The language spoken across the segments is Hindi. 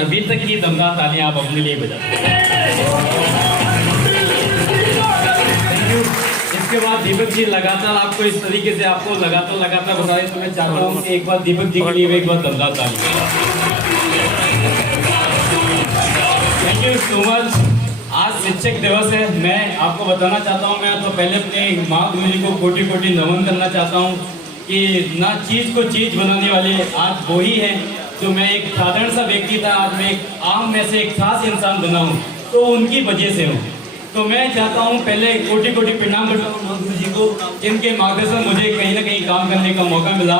अभी तक की दमदार तालियां आप अपने लिए बजाते हैं। इसके बाद दीपक जी लगातार आपको इस तरीके से आपको लगातार बता रहे, तो मैं चाहता हूँ कि एक बार दीपक जी के लिए एक बार दमदार तालियां। Thank you so much. आज शिक्षक दिवस है। मैं आपको बताना चाहता हूँ, मैं तो पहले अपने महागुरु जी को कोटि कोटि नमन करना चाहता हूँ कि ना चीज़ को चीज़ बनाने वाले आज वो ही है। जो मैं एक साधारण सा व्यक्ति था, आज मैं एक आम में से एक खास इंसान बना हूँ, तो उनकी वजह से हूँ। तो मैं चाहता हूँ पहले कोटि कोटि प्रणाम करता हूँ महागुरु जी को, जिनके मार्गदर्शन मुझे कहीं ना कहीं काम करने का मौका मिला।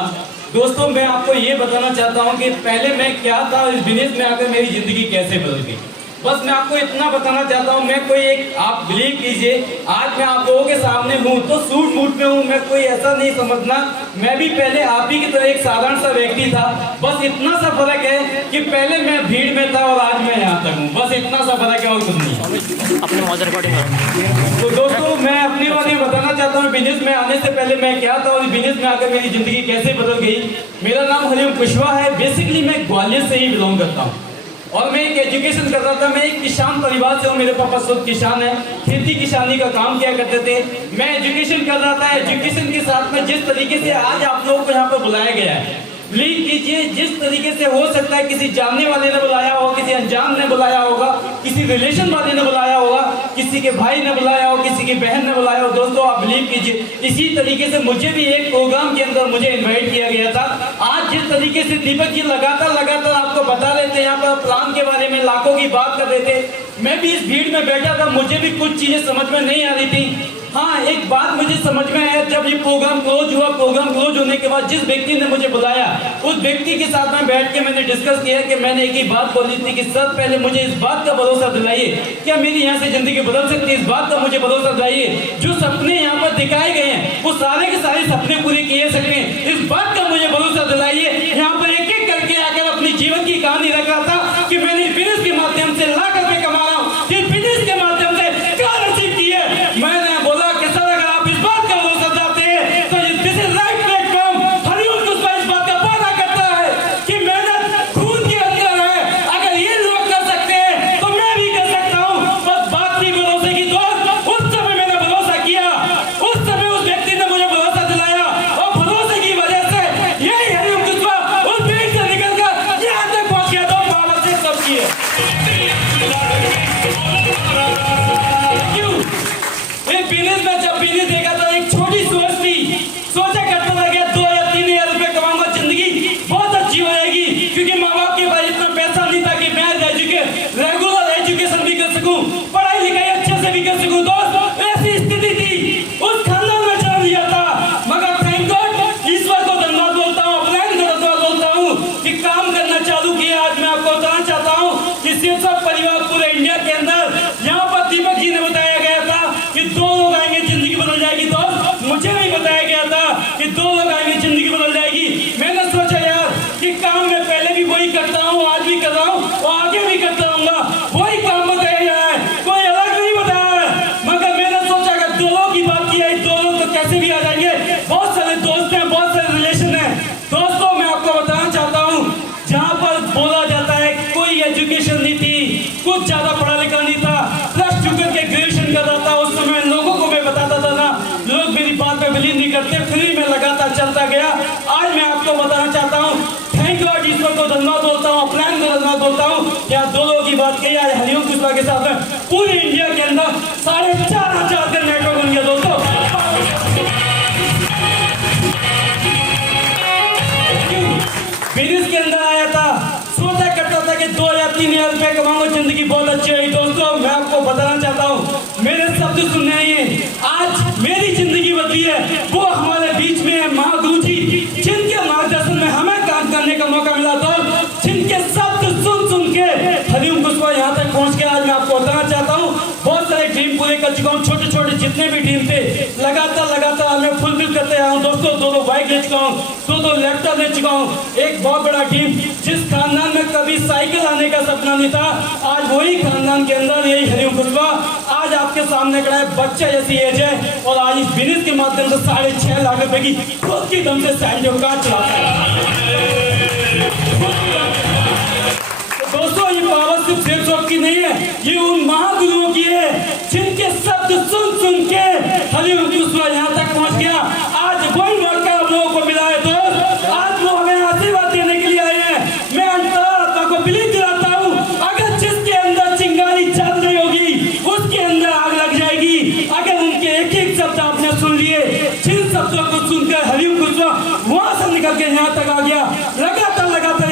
दोस्तों, मैं आपको ये बताना चाहता हूँ कि पहले मैं क्या था, इस बिजनेस में आकर मेरी ज़िंदगी कैसे बदल गई। बस मैं आपको इतना बताना चाहता हूँ, मैं कोई एक, आप बिलीव कीजिए, आज मैं आप लोगों के सामने हूँ तो सूट बूट में हूँ। मैं कोई ऐसा नहीं समझना, मैं भी पहले आप ही की तरह एक साधारण सा व्यक्ति था। बस इतना सा फर्क है कि पहले मैं भीड़ में था और आज मैं यहाँ तक हूँ। बस इतना सा फर्क है और कुछ नहीं। अपने मौज रिकॉर्डिंग तो दोस्तों, मैं अपने बारे में बताना चाहता हूँ, बिजनेस में आने से पहले मैं क्या था और बिजनेस में आकर मेरी जिंदगी कैसे बदल गई। मेरा नाम हरिओम कुशवाहा है। बेसिकली मैं ग्वालियर से ही बिलोंग करता हूँ और मैं एक एजुकेशन कर रहा था। मैं एक किसान परिवार से हूँ, मेरे पापा शुद्ध किसान है, खेती किसानी का काम किया करते थे। मैं एजुकेशन कर रहा था। एजुकेशन के साथ में जिस तरीके से आज आप लोगों को यहाँ पर बुलाया गया है, बिलीव कीजिए, जिस तरीके से हो सकता है किसी जानने वाले ने बुलाया होगा, किसी अनजान ने बुलाया होगा, किसी रिलेशन वाले ने बुलाया होगा, किसी के भाई ने बुलाया हो, किसी की बहन ने बुलाया हो। दोस्तों, आप बिलीव कीजिए, इसी तरीके से मुझे भी एक प्रोग्राम के अंदर मुझे इन्वाइट किया गया था। आज जिस तरीके से दीपक जी लगातार आपको बता रहे थे, यहाँ पर प्लान के बारे में लाखों की बात कर रहे थे, मैं भी इस भीड़ में बैठा था। मुझे भी कुछ चीजें समझ में नहीं आ रही थी। हाँ, एक बात मुझे समझ में आया, जब ये प्रोग्राम क्लोज हुआ, प्रोग्राम क्लोज होने के बाद जिस व्यक्ति ने मुझे बुलाया, उस व्यक्ति के साथ में बैठ के मैंने डिस्कस किया कि मैंने एक ही बात बोली थी कि सर, पहले मुझे इस बात का भरोसा दिलाइए, क्या मेरी यहाँ से जिंदगी बदल सकती है, इस बात का मुझे भरोसा दिलाइए। जो सपने यहाँ पर दिखाए गए हैं, वो सारे के सारे सपने पूरे किए सकते हैं, इस बात का मुझे भरोसा दिलाइए। यहाँ पर एक एक करके आकर अपनी जीवन की कहानी रख रहा था कि मैंने बिजनेस के माध्यम से लाख रुपए कमा रहा हूँ, इस बिजनेस के माध्यम से क्या अचीव की है। मैंने बोला कि सर, अगर आप इस बात का भरोसा चाहते हैं तो this is right platform. Hariom Kushwaha इस बात का वादा करता है कि मेहनत खून की हथियार है। अगर ये लोग कर सकते हैं तो मैं भी कर सकता हूँ। बस बात थी भरोसे की। दोस्त, उस समय मैंने भरोसा किया, उस समय उस व्यक्ति ने मुझे भरोसा दिलाया और भरोसे की वजह से यही हरिओम कुशवाहा उस भीड़ से निकलकर यहाँ तक पहुंच गया। तो पावर से सब किए। बिजनेस में जब बिजनेस देखा तो एक छोटी सोच थी, सोचा करता था कि 2 या 3 हज़ार रुपए कमाऊंगा, जिंदगी बहुत अच्छी हो जाएगी, क्योंकि माँ बाप के पास इतना पैसा नहीं था कि मैं रेगुलर एजुकेशन भी कर सकूं, पढ़ाई लिखाई अच्छे से भी कर सकूं। दोस्त, ऐसी स्थिति थी, उस खानदान में जन्म लिया था। मगर थैंक गॉड, ईश्वर को धन्यवाद बोलता हूँ, अपने धन्यवाद बोलता हूँ कि काम करना चालू किया। आज मैं आपको बताना चाहता हूँ कि शीर्षक परिवार पूरे इंडिया के अंदर, यहाँ पर दीपक जी ने बताया गया था कि 2 लोग आएंगे, जिंदगी बदल जाएगी। दोस्त, मुझे भी बताया गया था कि 2 लोग आएंगे, जिंदगी बदल जाएगी। मैंने सोचा यार कि काम मैं पहले भी वही करता हूँ, आज भी कर रहा हूँ और आगे भी करता रहूंगा, वही काम बताया गया है, कोई अलग नहीं बताया है। मगर मैंने सोचा अगर 2 लोग की बात की है, 2 लोग तो कैसे भी आ जाएंगे। बहुत सारे दोस्त हैं, बहुत सारे रिलेशन है। दोस्तों, मैं आपको बताना चाहता हूँ, जहाँ पर बोला जाता है कोई एजुकेशन नहीं थी, कुछ ज्यादा पढ़ा लिखा नहीं था, प्लस 2 करके ग्रेजुएशन कर रहा था, उस समय लोगों को मैं बताता था ना, लोग मेरी बात पे बिलीव नहीं करते, फ्री में लगातार चलता गया। आज मैं आपको बताना चाहता हूँ, थैंक गॉड, ईश्वर को धन्यवाद बोलता हूँ, प्लान को धन्यवाद बोलता हूँ। यहाँ 2 लोगों की बात कही, आज हरिओम कुशवाहा के साथ में पूरे इंडिया के अंदर 4,500 का नेटवर्क बन गया। दोस्तों, बिजनेस के अंदर आया था, सोचा करता था कि 2 या 3 हज़ार रुपए कमाऊंगा, जिंदगी बहुत अच्छी है। दोस्तों, मैं आपको बताना चाहता हूँ, मेरे शब्द सुनने आइए, आज मेरी जिंदगी बदली है। वो हमारे बीच में है महागुरु जी, जिनके मार्गदर्शन में हमें काम करने का मौका मिला। दोस्त, जिनके शब्द सुन के हरिओम कुशवाहा यहाँ तक पहुँच गया। आज मैं आपको बताना चाहता हूँ, बहुत सारे ड्रीम पूरे कर चुका हूँ, छोटे छोटे जितने भी ड्रीम थे लगातार मैं फुलफिल करते आया हूँ। दोस्तों, 2 बाइक ले चुका हूँ, 2 लैपटॉप ले चुका हूँ। एक बहुत बड़ा ड्रीम, जिस खानदान में कभी साइकिल आने का सपना नहीं था, आज वही खानदान के अंदर यही हरिओम कुशवाहा आज आपके सामने खड़ा है। बच्चा जैसी एज है और आज इस बिजनेस के माध्यम से 6.5 लाख रुपए की खुद की दम से सैलरी कार चलाता है। दोस्तों ये पावर सिर्फ शेर चौक की नहीं है, ये उन महागुरुओं की है जिनके शब्द सुन सुन के हलीम कुशवाहा यहाँ तक पहुँच गया। आज वही मौका हम लोगों को मिला है दोस्त, आज वो हमें आशीर्वाद देने के लिए आए हैं। मैं अंतरात्मा को बिलीव दिलाता हूँ, अगर जिसके अंदर चिंगारी जल रही होगी उसके अंदर आग लग जाएगी। अगर उनके एक एक शब्द आपने सुन लिए, जिन शब्दों को सुनकर हलीम कुशवाहा वहां से निकल के यहाँ तक आ गया, लगातार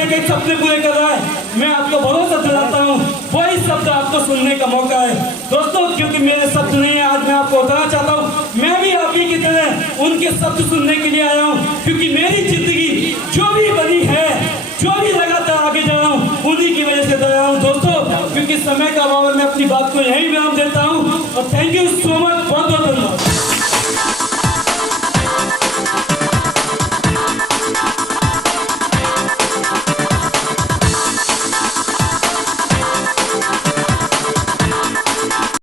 एक सपने पूरे कर रहा है, मैं आपको भरोसा दिलाता हूँ वही शब्द आपको सुनने का मौका है दोस्तों। क्योंकि मेरे शब्द नहीं है, आज मैं आपको बताना चाहता हूँ, मैं भी आप ही की तरह उनके शब्द सुनने के लिए आया हूँ। क्योंकि मेरी जिंदगी जो भी बनी है, जो भी लगातार आगे जा रहा हूँ, उन्हीं की वजह से जा रहा हूँ दोस्तों। क्योंकि समय का अभाव में अपनी बात को यही विराम देता हूँ और थैंक यू सो मच, बहुत बहुत धन्यवाद।